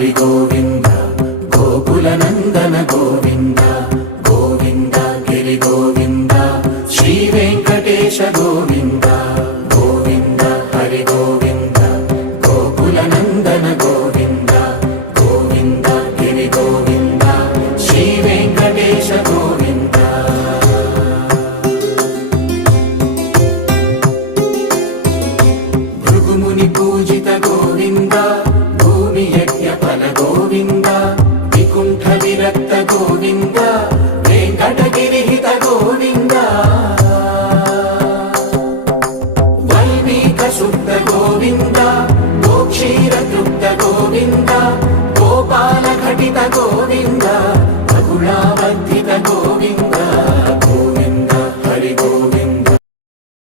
హరి గోవింద గోకుల నందన గోవింద గోవింద గిరి గోవింద శ్రీ వెంకటేశ గోవింద గోవింద హరి గోవింద గోకుల నందన గోవింద గోవింద గిరి గోవింద శ్రీ వెంకటేశ గోవింద భృగుముని పూజిత గోవింద భూమి యజ్ఞ ఫల గోవింద వికుంఠ విరక్త గోవింద వెంకటగిరిహిత గోవింద వల్మీక శుద్ధ గోవింద గోక్షీర తృప్త గోవింద గోపాల ఘటిత గోవింద